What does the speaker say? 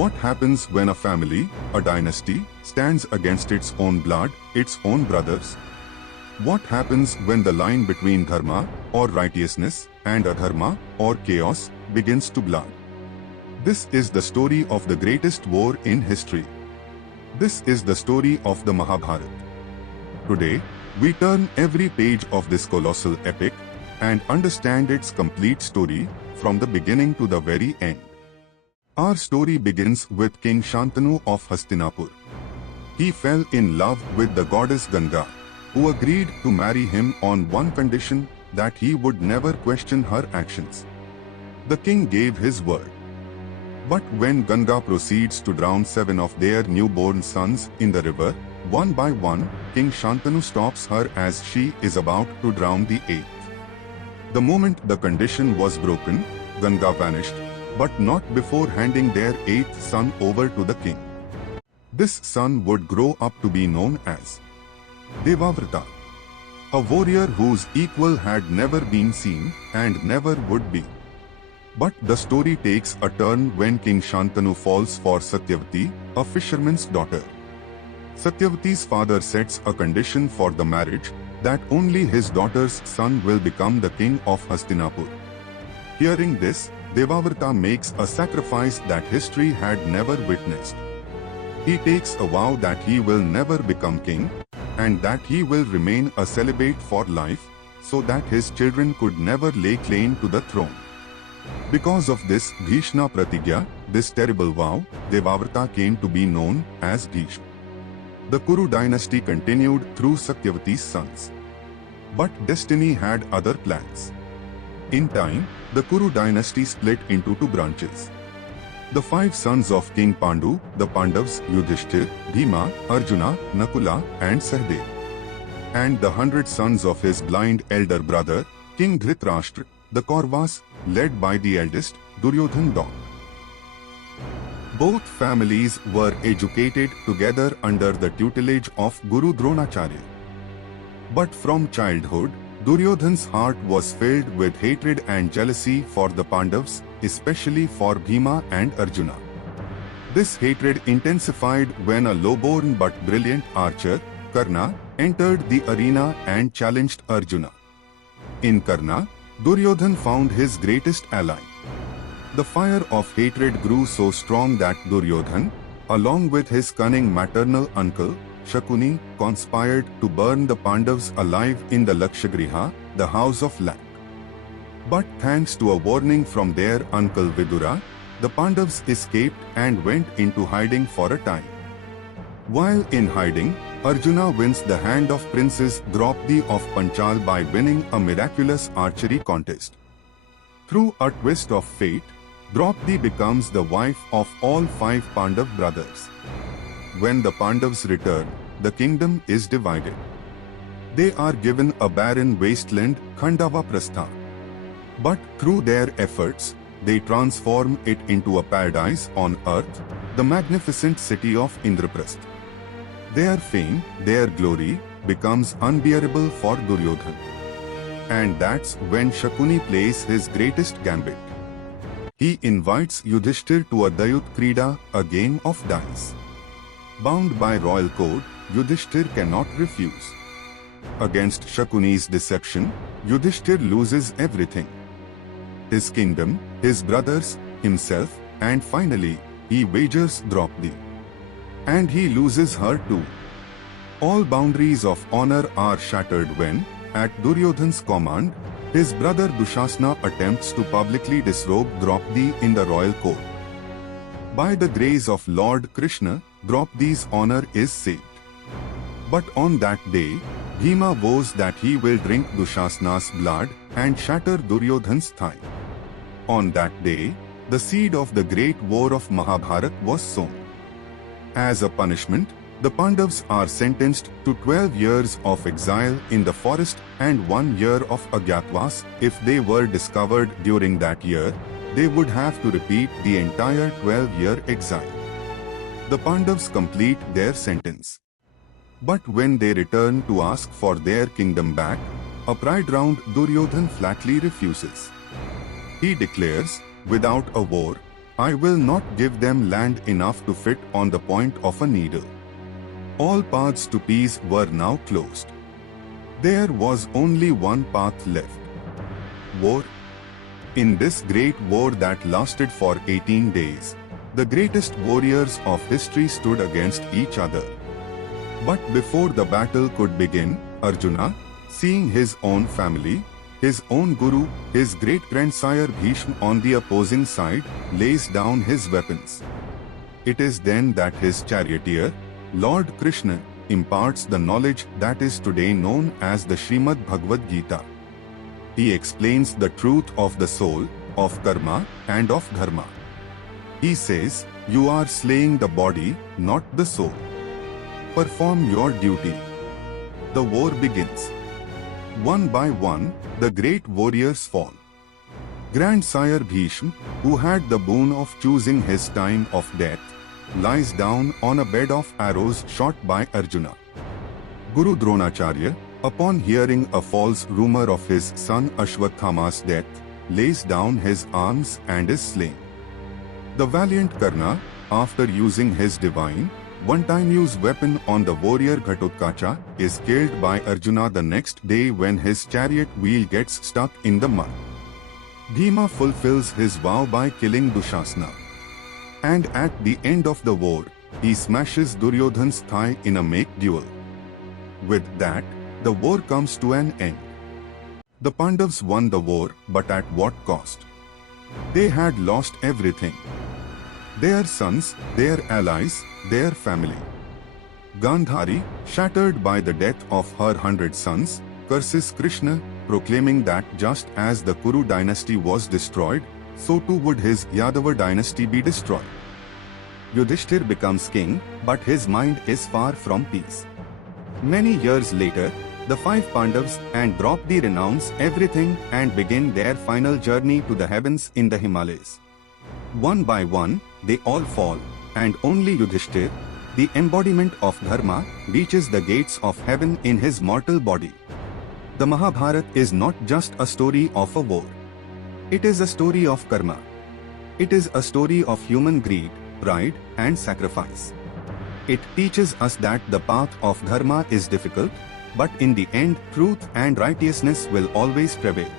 What happens when a family, a dynasty, stands against its own blood, its own brothers? What happens when the line between dharma, or righteousness, and adharma, or chaos, begins to blur? This is the story of the greatest war in history. This is the story of the Mahabharata. Today, we turn every page of this colossal epic and understand its complete story from the beginning to the very end. Our story begins with King Shantanu of Hastinapur. He fell in love with the goddess Ganga, who agreed to marry him on one condition, that he would never question her actions. The king gave his word. But when Ganga proceeds to drown 7 of their newborn sons in the river, one by one, King Shantanu stops her as she is about to drown the 8th. The moment the condition was broken, Ganga vanished, but not before handing their 8th son over to the king. This son would grow up to be known as Devavrata, a warrior whose equal had never been seen and never would be. But the story takes a turn when King Shantanu falls for Satyavati, a fisherman's daughter. Satyavati's father sets a condition for the marriage, that only his daughter's son will become the king of Hastinapur. Hearing this, Devavrata makes a sacrifice that history had never witnessed. He takes a vow that he will never become king, and that he will remain a celibate for life, so that his children could never lay claim to the throne. Because of this Bhishma Pratigya, this terrible vow, Devavrata came to be known as Bhishma. The Kuru dynasty continued through Satyavati's sons. But destiny had other plans. In time, the Kuru dynasty split into 2 branches. The 5 sons of King Pandu, the Pandavas, Yudhishthir, Bhima, Arjuna, Nakula, and Sahdev. And the 100 sons of his blind elder brother, King Dhritarashtra, the Kauravas, led by the eldest, Duryodhan. Both families were educated together under the tutelage of Guru Dronacharya. But from childhood, Duryodhan's heart was filled with hatred and jealousy for the Pandavas, especially for Bhima and Arjuna. This hatred intensified when a low-born but brilliant archer, Karna, entered the arena and challenged Arjuna. In Karna, Duryodhan found his greatest ally. The fire of hatred grew so strong that Duryodhan, along with his cunning maternal uncle, Shakuni, conspired to burn the Pandavas alive in the Lakshagriha, the house of lac. But thanks to a warning from their uncle Vidura, the Pandavas escaped and went into hiding for a time. While in hiding, Arjuna wins the hand of Princess Draupadi of Panchal by winning a miraculous archery contest. Through a twist of fate, Draupadi becomes the wife of all 5 Pandav brothers. When the Pandavas return, the kingdom is divided. They are given a barren wasteland, Khandava Prastha. But through their efforts, they transform it into a paradise on earth, the magnificent city of Indraprastha. Their fame, their glory, becomes unbearable for Duryodhan. And that's when Shakuni plays his greatest gambit. He invites Yudhishthir to a Dayut Krida, a game of dice. Bound by royal code, Yudhishthir cannot refuse. Against Shakuni's deception, Yudhishthir loses everything. His kingdom, his brothers, himself, and finally, he wagers Draupadi. And he loses her too. All boundaries of honor are shattered when, at Duryodhan's command, his brother Dushasana attempts to publicly disrobe Draupadi in the royal court. By the grace of Lord Krishna, Draupadi's honor is saved. But on that day, Bhima vows that he will drink Dushasana's blood and shatter Duryodhan's thigh. On that day, the seed of the great war of Mahabharata was sown. As a punishment, the Pandavas are sentenced to 12 years of exile in the forest and 1 year of Agyatwas. If they were discovered during that year, they would have to repeat the entire 12-year exile. The Pandavas complete their sentence. But when they return to ask for their kingdom back, a pride-round Duryodhan flatly refuses. He declares, without a war, I will not give them land enough to fit on the point of a needle. All paths to peace were now closed. There was only one path left. War. In this great war that lasted for 18 days, the greatest warriors of history stood against each other. But before the battle could begin, Arjuna, seeing his own family, his own guru, his great-grandsire Bhishma on the opposing side, lays down his weapons. It is then that his charioteer, Lord Krishna, imparts the knowledge that is today known as the Srimad Bhagavad Gita. He explains the truth of the soul, of karma, and of dharma. He says, you are slaying the body, not the soul. Perform your duty. The war begins. One by one, the great warriors fall. Grandsire Bhishma, who had the boon of choosing his time of death, lies down on a bed of arrows shot by Arjuna. Guru Dronacharya, upon hearing a false rumor of his son Ashwathama's death, lays down his arms and is slain. The valiant Karna, after using his divine, one-time use weapon on the warrior Ghatotkacha, is killed by Arjuna the next day when his chariot wheel gets stuck in the mud. Bhima fulfills his vow by killing Dushasana. And at the end of the war, he smashes Duryodhan's thigh in a make duel. With that, the war comes to an end. The Pandavas won the war, but at what cost? They had lost everything. Their sons, their allies, their family. Gandhari, shattered by the death of her 100 sons, curses Krishna, proclaiming that just as the Kuru dynasty was destroyed, so too would his Yadava dynasty be destroyed. Yudhishthir becomes king, but his mind is far from peace. Many years later, the five Pandavas and Draupadi renounce everything and begin their final journey to the heavens in the Himalayas. One by one, they all fall, and only Yudhishthir, the embodiment of Dharma, reaches the gates of heaven in his mortal body. The Mahabharata is not just a story of a war. It is a story of karma. It is a story of human greed, pride, and sacrifice. It teaches us that the path of Dharma is difficult, but in the end, truth and righteousness will always prevail.